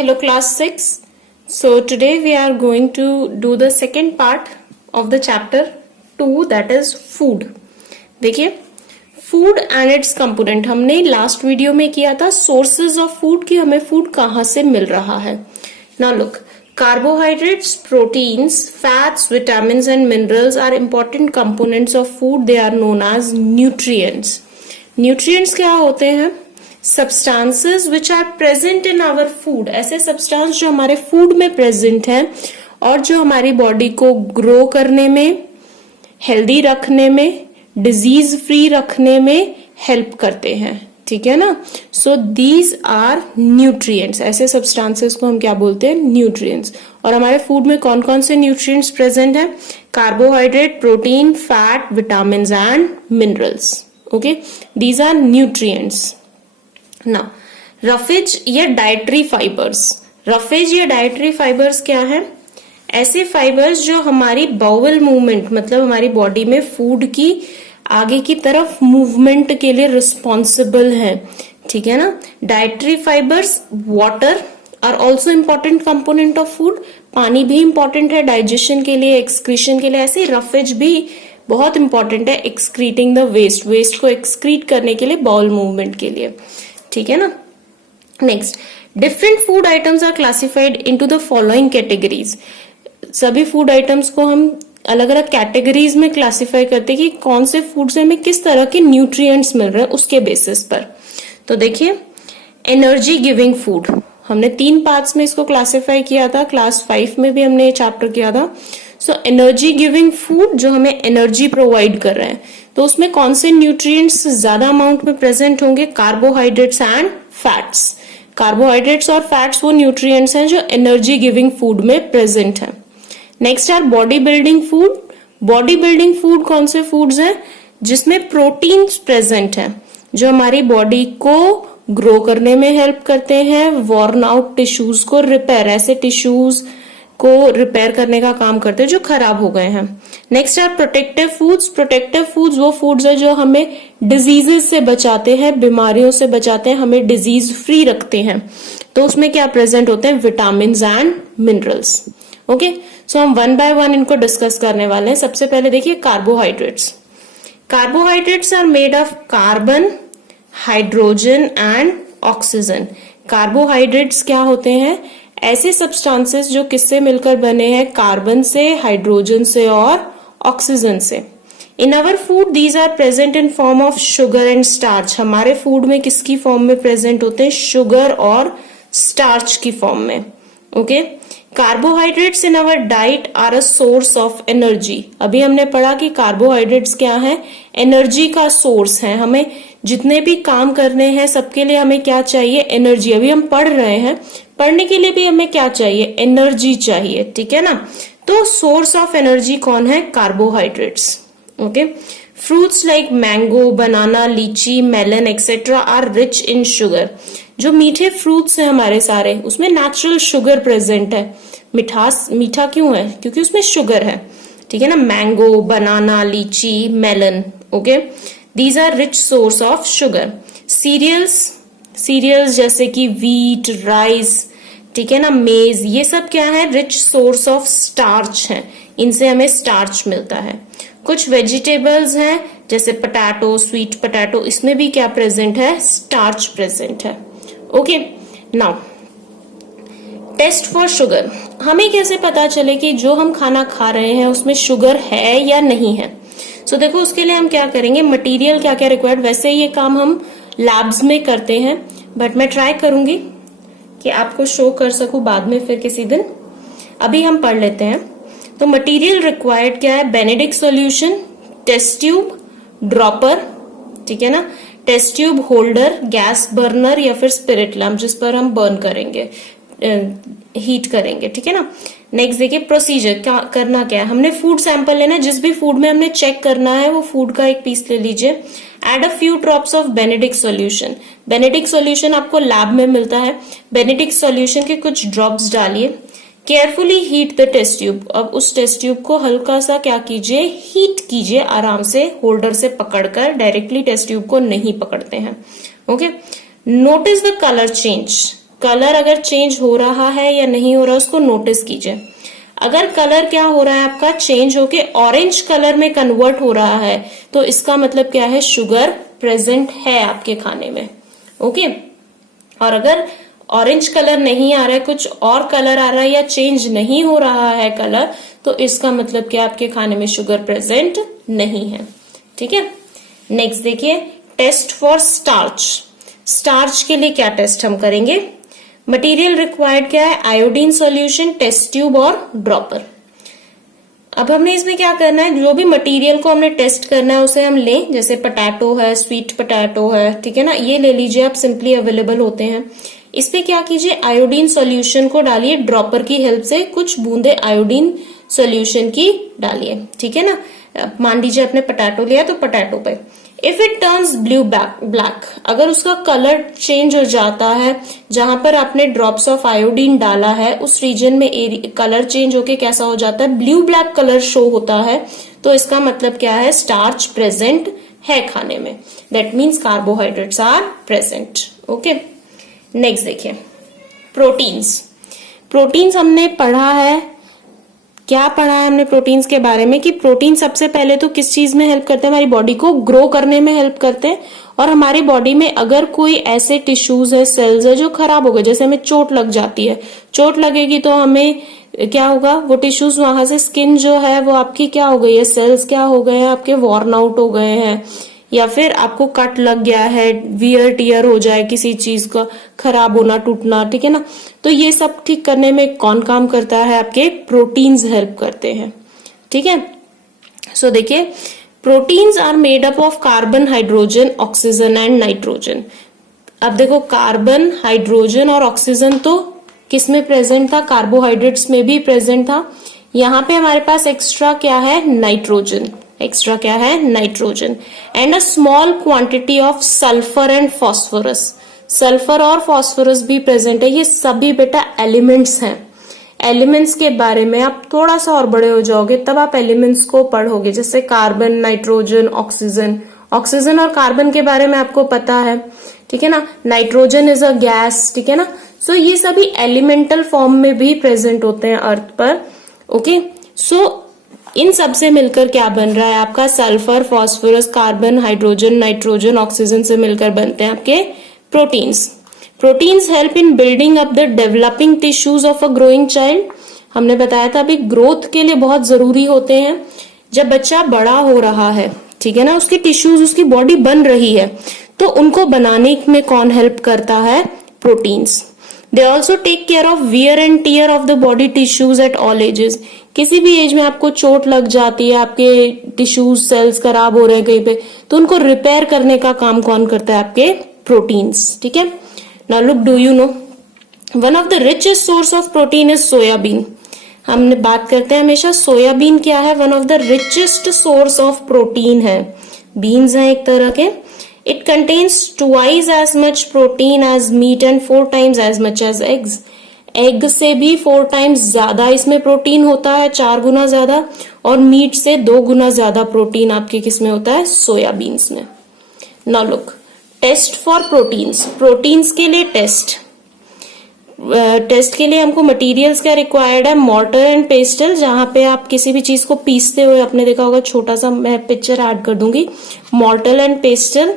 Hello class 6. So today we are going to do the second part of the chapter 2, that is food. देखिए food and it's component हमने last video में किया था sources of food कि हमें food कहाँ से मिल रहा है. Now look, carbohydrates, proteins, fats, vitamins and minerals are important components of food. They are known as nutrients. Nutrients क्या होते हैं? Substances which are present in our food. ऐसे substance जो हमारे food में present हैं और जो हमारी बॉडी को ग्रो करने में, हेल्दी रखने में, डिजीज फ्री रखने में हेल्प करते हैं. ठीक है ना. So these are nutrients. ऐसे सब्सटेंसेस को हम क्या बोलते हैं? न्यूट्रिएंट्स. और हमारे फूड में कौन कौन से न्यूट्रिएंट्स प्रेजेंट हैं? Carbohydrate, protein, fat, vitamins and minerals. Okay, these are nutrients. ना रफेज या डाइटरी फाइबर्स. रफेज या डाइटरी फाइबर्स क्या है? ऐसे फाइबर्स जो हमारी बाउल मूवमेंट, मतलब हमारी बॉडी में फूड की आगे की तरफ मूवमेंट के लिए रिस्पॉन्सिबल है. ठीक है ना. Dietary fibres, water are also important component of food. पानी भी इम्पोर्टेंट है डाइजेशन के लिए, एक्सक्रीशन के लिए. ऐसे रफेज भी बहुत इंपॉर्टेंट है एक्सक्रीटिंग द वेस्ट. वेस्ट को एक्सक्रीट करने के लिए, बाउल मूवमेंट के लिए. ठीक है ना. Next, different food items are classified into the following categories. सभी फूड आइटम्स को हम अलग अलग कैटेगरीज में क्लासिफाई करते हैं कि कौन से फूड से हमें किस तरह के न्यूट्रिएंट्स मिल रहे हैं उसके बेसिस पर. तो देखिए, एनर्जी गिविंग फूड हमने 3 पार्ट्स में इसको क्लासिफाई किया था. क्लास 5 में भी हमने ये चैप्टर किया था. सो एनर्जी गिविंग फूड जो हमें एनर्जी प्रोवाइड कर रहे हैं, तो उसमें कौन से न्यूट्रिएंट्स ज्यादा अमाउंट में प्रेजेंट होंगे? Carbohydrates and fats. कार्बोहाइड्रेट्स और फैट्स वो न्यूट्रिएंट्स हैं जो एनर्जी गिविंग फूड में प्रेजेंट हैं. Next our body building food. Body building food कौन से फूड्स हैं? जिसमें प्रोटीन्स प्रेजेंट हैं जो हमारी बॉडी को ग्रो करने में हेल्प करते हैं, वॉर्न आउट टिश्यूज को रिपेयर, ऐसे टिश्यूज को रिपेयर करने का काम करते हैं जो खराब हो गए हैं. Next are protective foods. Protective foods वो फूड्स है जो हमें डिजीजेस से बचाते हैं, बीमारियों से बचाते हैं, हमें डिजीज फ्री रखते हैं. तो उसमें क्या प्रेजेंट होते हैं? Vitamin and minerals. Okay, so हम वन बाय वन इनको डिस्कस करने वाले हैं. सबसे पहले देखिए carbohydrates. Carbohydrates are made of carbon, hydrogen and oxygen. Carbohydrates क्या होते हैं? ऐसे सब्सटेंसेस जो किससे मिलकर बने हैं? कार्बन से, हाइड्रोजन से और ऑक्सीजन से. In our food these are present in form of sugar and starch. हमारे फूड में किसकी फॉर्म में प्रेजेंट होते हैं? शुगर और स्टार्च की फॉर्म में. Okay, carbohydrates in our diet are a source of energy. अभी हमने पढ़ा कि कार्बोहाइड्रेट्स क्या है? एनर्जी का सोर्स है. हमें जितने भी काम करने हैं सबके लिए हमें क्या चाहिए? एनर्जी. अभी हम पढ़ रहे हैं, पढ़ने के लिए भी हमें क्या चाहिए? एनर्जी चाहिए. ठीक है ना. तो सोर्स ऑफ एनर्जी कौन है? Carbohydrates. Okay, fruits like mango, banana, लीची, melon etcetera are rich in sugar. जो मीठे फ्रूट्स हैं हमारे सारे, उसमें नेचुरल शुगर प्रेजेंट है. मिठास मीठा क्यों है? क्योंकि उसमें शुगर है. ठीक है ना. मैंगो, बनाना, लीची, melon. Okay, these are rich source of sugar. Cereals जैसे कि व्हीट, राइस, ठीक है ना, मेज, ये सब क्या है? रिच सोर्स ऑफ स्टार्च है. इनसे हमें स्टार्च मिलता है. कुछ वेजिटेबल्स हैं जैसे पटाटो, स्वीट पटाटो, इसमें भी क्या प्रेजेंट है? स्टार्च प्रेजेंट है. Okay, now test for sugar. हमें कैसे पता चले कि जो हम खाना खा रहे हैं उसमें शुगर है या नहीं है? सो देखो, उसके लिए हम क्या करेंगे? मटेरियल क्या क्या रिक्वायर्ड. वैसे ये काम हम लैब्स में करते हैं, बट मैं ट्राई करूंगी कि आपको शो कर सकूं बाद में फिर किसी दिन. अभी हम पढ़ लेते हैं. तो मटेरियल रिक्वायर्ड क्या है? Benedict solution, test tube, dropper, ठीक है ना, test tube holder, gas burner या फिर स्पिरिट लैम्प जिस पर हम बर्न करेंगे, हीट करेंगे. ठीक है ना. नेक्स्ट देखिए प्रोसीजर. क्या करना क्या है? हमने फूड सैंपल लेना है. जिस भी फूड में हमने चेक करना है वो फूड का एक पीस ले लीजिए. Add a few drops of Benedict solution. Benedict solution आपको लैब में मिलता है. बेनेडिक्ट सॉल्यूशन के कुछ ड्रॉप्स डालिए. Carefully heat the test tube. अब उस टेस्ट ट्यूब को हल्का सा क्या कीजिए? हीट कीजिए आराम से, होल्डर से पकड़कर. डायरेक्टली टेस्ट ट्यूब को नहीं पकड़ते हैं. Okay, notice the colour change. Colour अगर चेंज हो रहा है या नहीं हो रहा उसको नोटिस कीजिए। अगर कलर क्या हो रहा है आपका चेंज होके ऑरेंज कलर में कन्वर्ट हो रहा है तो इसका मतलब क्या है, शुगर प्रेजेंट है आपके खाने में। ओके, और अगर ऑरेंज कलर नहीं आ रहा है, कुछ और कलर आ रहा है या चेंज नहीं हो रहा है कलर, तो इसका मतलब क्या आपके खाने में शुगर प्रेजेंट नहीं है। ठीक है, नेक्स्ट देखिए, टेस्ट फॉर स्टार्च। स्टार्च के लिए क्या टेस्ट हम करेंगे? मटेरियल रिक्वायर्ड क्या है? आयोडीन सॉल्यूशन, टेस्ट ट्यूब और ड्रॉपर। अब हमने इसमें क्या करना है, जो भी मटेरियल को हमने टेस्ट करना है उसे हम लें, जैसे पोटैटो है, स्वीट पोटैटो है, ठीक है ना, ये ले लीजिए आप, सिंपली अवेलेबल होते हैं। इस पे क्या कीजिए, आयोडीन सॉल्यूशन को डालिए, ड्रॉपर की हेल्प से कुछ बूंदे आयोडीन सॉल्यूशन की डालिए, ठीक है ना। मान लीजिए आपने पोटैटो लिया तो पोटैटो पे if it turns blue black, अगर उसका कलर चेंज हो जाता है, जहां पर आपने ड्रॉप्स ऑफ आयोडीन डाला है उस रीजन में कलर चेंज होके कैसा हो जाता है, ब्लू ब्लैक कलर शो होता है, तो इसका मतलब क्या है, स्टार्च प्रेजेंट है खाने में। That means carbohydrates are present. Okay, next देखिए, प्रोटीन्स। प्रोटीन्स हमने पढ़ा है, क्या पढ़ा है हमने प्रोटीन्स के बारे में, कि प्रोटीन सबसे पहले तो किस चीज में हेल्प करते हैं, हमारी बॉडी को ग्रो करने में हेल्प करते हैं। और हमारी बॉडी में अगर कोई ऐसे टिश्यूज है, सेल्स है जो खराब हो गए, जैसे हमें चोट लग जाती है, चोट लगेगी तो हमें क्या होगा, वो टिश्यूज वहां से, स्किन जो है वो आपकी क्या हो गई है, सेल्स क्या हो गए हैं आपके, वॉर्न आउट हो गए हैं, या फिर आपको कट लग गया है, वियर टियर हो जाए, किसी चीज का खराब होना, टूटना, ठीक है ना, तो ये सब ठीक करने में कौन काम करता है, आपके प्रोटीन्स हेल्प करते हैं। ठीक है, सो देखिए, proteins are made up of carbon, hydrogen, oxygen and nitrogen. अब देखो, कार्बन, हाइड्रोजन और ऑक्सीजन तो किसमें प्रेजेंट था, कार्बोहाइड्रेट्स में भी प्रेजेंट था। यहाँ पे हमारे पास एक्स्ट्रा क्या है, नाइट्रोजन, एक्स्ट्रा क्या है, nitrogen, and a small quantity of sulphur and phosphorus. Sulphur और फॉस्फोरस भी प्रेजेंट है। ये सभी बेटा एलिमेंट्स हैं। एलिमेंट्स के बारे में आप थोड़ा सा और बड़े हो जाओगे तब आप एलिमेंट्स को पढ़ोगे, जैसे कार्बन, नाइट्रोजन, ऑक्सीजन। ऑक्सीजन और कार्बन के बारे में आपको पता है, ठीक है ना। नाइट्रोजन इज अ गैस, ठीक है ना। सो ये सभी एलिमेंटल फॉर्म में भी प्रेजेंट होते हैं अर्थ पर। ओके, सो इन सब से मिलकर क्या बन रहा है आपका, sulphur, phosphorus, carbon, hydrogen, nitrogen, oxygen से मिलकर बनते हैं आपके proteins. Proteins help in building up the developing tissues of a growing child. हमने बताया था अभी, ग्रोथ के लिए बहुत जरूरी होते हैं। जब बच्चा बड़ा हो रहा है, ठीक है ना, उसके टिश्यूज, उसकी बॉडी बन रही है, तो उनको बनाने में कौन हेल्प करता है, proteins. They also take care of wear and tear of the body tissues at all ages. किसी भी एज में आपको चोट लग जाती है, आपके टिश्यूज, सेल्स खराब हो रहे हैं कहीं पे, तो उनको रिपेयर करने का काम कौन करता है, आपके प्रोटीन्स। ठीक है, now look, do you know one of the richest source of protein is soybean. हमने बात करते हैं हमेशा, सोयाबीन क्या है, one of the richest source of protein है। बीन्स हैं एक तरह के। It contains twice as much protein as meat and 4 times as much as eggs. Egg से भी 4 टाइम्स ज्यादा इसमें प्रोटीन होता है, 4 गुना ज्यादा, और मीट से 2 गुना ज्यादा प्रोटीन आपके किसमें होता है, सोयाबीन्स में। Now look, test for proteins. Proteins के लिए टेस्ट के लिए हमको मटेरियल्स क्या रिक्वायर्ड है, मॉर्टर एंड पेस्टल। जहां पे आप किसी भी चीज को पीसते हुए, आपने देखा होगा, छोटा सा मैं पिक्चर ऐड कर दूंगी, mortar and pestle.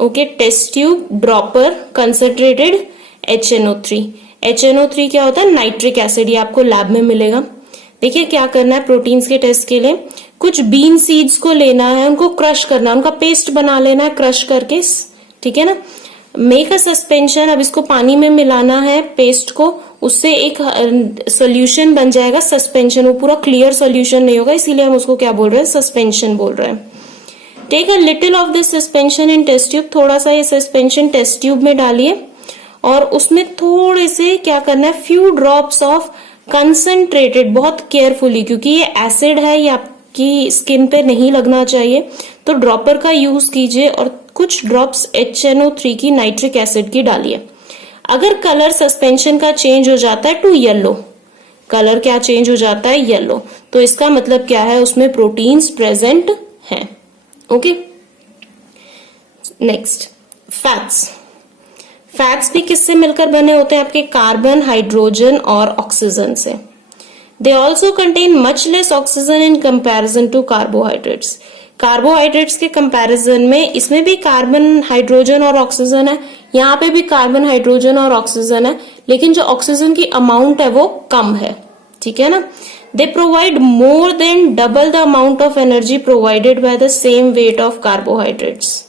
Okay, test tube, dropper, concentrated HNO3। HNO3 क्या होता है, नाइट्रिक एसिड। ये आपको लैब में मिलेगा। देखिए क्या करना है प्रोटीन्स के टेस्ट के लिए, कुछ बीन सीड्स को लेना है, उनको क्रश करना है, उनका पेस्ट बना लेना है क्रश करके, ठीक है ना। मेक अ सस्पेंशन, अब इसको पानी में मिलाना है पेस्ट को, उससे एक सोल्यूशन बन जाएगा, सस्पेंशन। वो पूरा क्लियर सोल्यूशन नहीं होगा, इसीलिए हम उसको क्या बोल रहे हैं, सस्पेंशन बोल रहे हैं। Take a little of this suspension in test tube. थोड़ा सा ये सस्पेंशन टेस्ट ट्यूब में डालिए और उसमें थोड़े से क्या करना है, फ्यू ड्रॉप्स ऑफ कंसंट्रेटेड, बहुत केयरफुली, क्योंकि ये एसिड है, ये आपकी स्किन पे नहीं लगना चाहिए, तो ड्रॉपर का यूज कीजिए और कुछ ड्रॉप्स HNO3 की, नाइट्रिक एसिड की डालिए। अगर कलर सस्पेंशन का चेंज हो जाता है टू येलो, कलर क्या चेंज हो जाता है, येलो, तो इसका मतलब क्या है, उसमें प्रोटीन्स प्रेजेंट हैं। Okay, next, fats. फैट्स भी किससे मिलकर बने होते हैं? आपके कार्बन, हाइड्रोजन और ऑक्सीजन से। They also contain much less oxygen in comparison to carbohydrates. Carbohydrates के कंपैरिजन में इसमें भी कार्बन, हाइड्रोजन और ऑक्सीजन है, यहाँ पे भी कार्बन, हाइड्रोजन और ऑक्सीजन है, लेकिन जो ऑक्सीजन की अमाउंट है वो कम है, ठीक है ना। They provide more than double the amount of energy provided by the same weight of carbohydrates.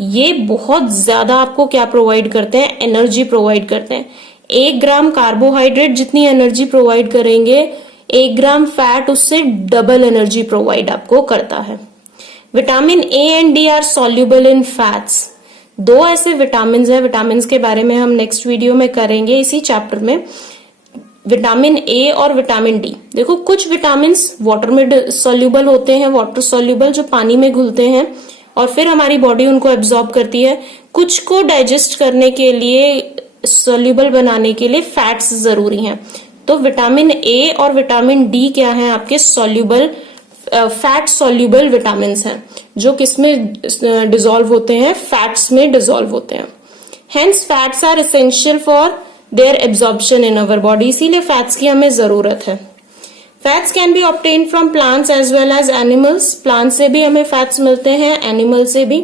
ये बहुत ज्यादा आपको क्या प्रोवाइड करते हैं? एनर्जी प्रोवाइड करते हैं। 1 ग्राम कार्बोहाइड्रेट जितनी एनर्जी प्रोवाइड करेंगे, 1 ग्राम फैट उससे डबल एनर्जी प्रोवाइड आपको करता है। Vitamin A and D R soluble in fats. 2 ऐसे विटामिन है, विटामिन के बारे में हम नेक्स्ट वीडियो में करेंगे इसी चैप्टर में। विटामिन ए और विटामिन डी, देखो कुछ विटामिन वाटर में सॉल्युबल होते हैं, वाटर सॉल्युबल जो पानी में घुलते हैं और फिर हमारी बॉडी उनको एब्जॉर्ब करती है। कुछ को डाइजेस्ट करने के लिए, सॉल्युबल बनाने के लिए फैट्स जरूरी हैं। तो विटामिन ए और विटामिन डी क्या है? आपके सॉल्युबल, फैट सॉल्युबल विटामिन हैं, जो किसमें डिसॉल्व होते हैं? फैट्स में डिसॉल्व होते हैं। Hence fats are essential for their absorption in our body, इसीलिए फैट्स की हमें जरूरत है। Fats can be obtain from plants as well as animals. Plant से भी हमें फैट्स मिलते हैं, एनिमल से भी।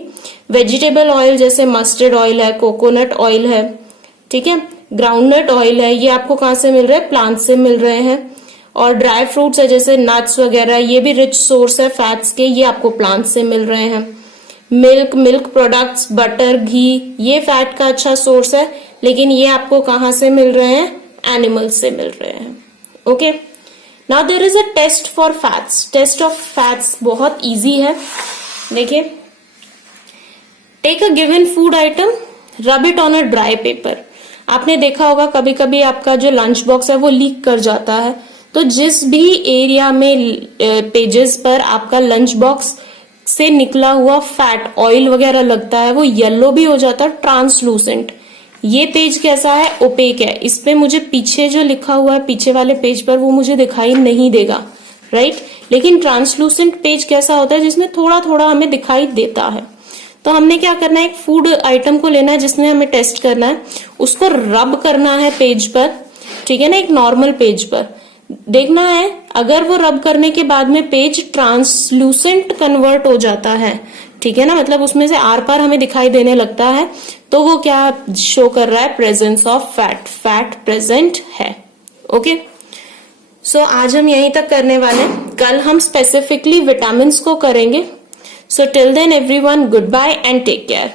वेजिटेबल ऑयल जैसे मस्टर्ड ऑयल है, कोकोनट ऑयल है, ठीक है, ग्राउंडनट ऑयल है, ये आपको कहां से मिल रहे हैं? प्लांट से मिल रहे हैं। और ड्राई फ्रूट्स है जैसे नट्स वगैरह, ये भी रिच सोर्स है फैट्स के, ये आपको प्लांट से मिल रहे हैं। मिल्क, मिल्क प्रोडक्ट्स, बटर, घी, ये फैट का अच्छा सोर्स है, लेकिन ये आपको कहां से मिल रहे हैं? एनिमल्स से मिल रहे हैं। Okay, now there is a test for fats. Test of fats बहुत इजी है। देखिए, take a given food item, rub it on a dry paper. आपने देखा होगा कभी कभी आपका जो लंच बॉक्स है वो लीक कर जाता है, तो जिस भी एरिया में पेजेस पर आपका लंच बॉक्स से निकला हुआ फैट, ऑयल वगैरह लगता है, वो येलो भी हो जाता है, ट्रांसलूसेंट। ये पेज कैसा है? ओपेक है। इस पे मुझे पीछे जो लिखा हुआ है पीछे वाले पेज पर वो मुझे दिखाई नहीं देगा, राइट। लेकिन ट्रांसलूसेंट पेज कैसा होता है? जिसमें थोड़ा थोड़ा हमें दिखाई देता है। तो हमने क्या करना है? एक फूड आइटम को लेना है जिसने हमें टेस्ट करना है, उसको रब करना है पेज पर, ठीक है ना, एक नॉर्मल पेज पर। देखना है अगर वो रब करने के बाद में पेज ट्रांसलूसेंट कन्वर्ट हो जाता है, ठीक है ना, मतलब उसमें से आर पार हमें दिखाई देने लगता है, तो वो क्या शो कर रहा है? Presence of fat, fat present है। ओके, सो आज हम यहीं तक करने वाले, कल हम स्पेसिफिकली विटामिन्स को करेंगे। So till then everyone, good bye and take care.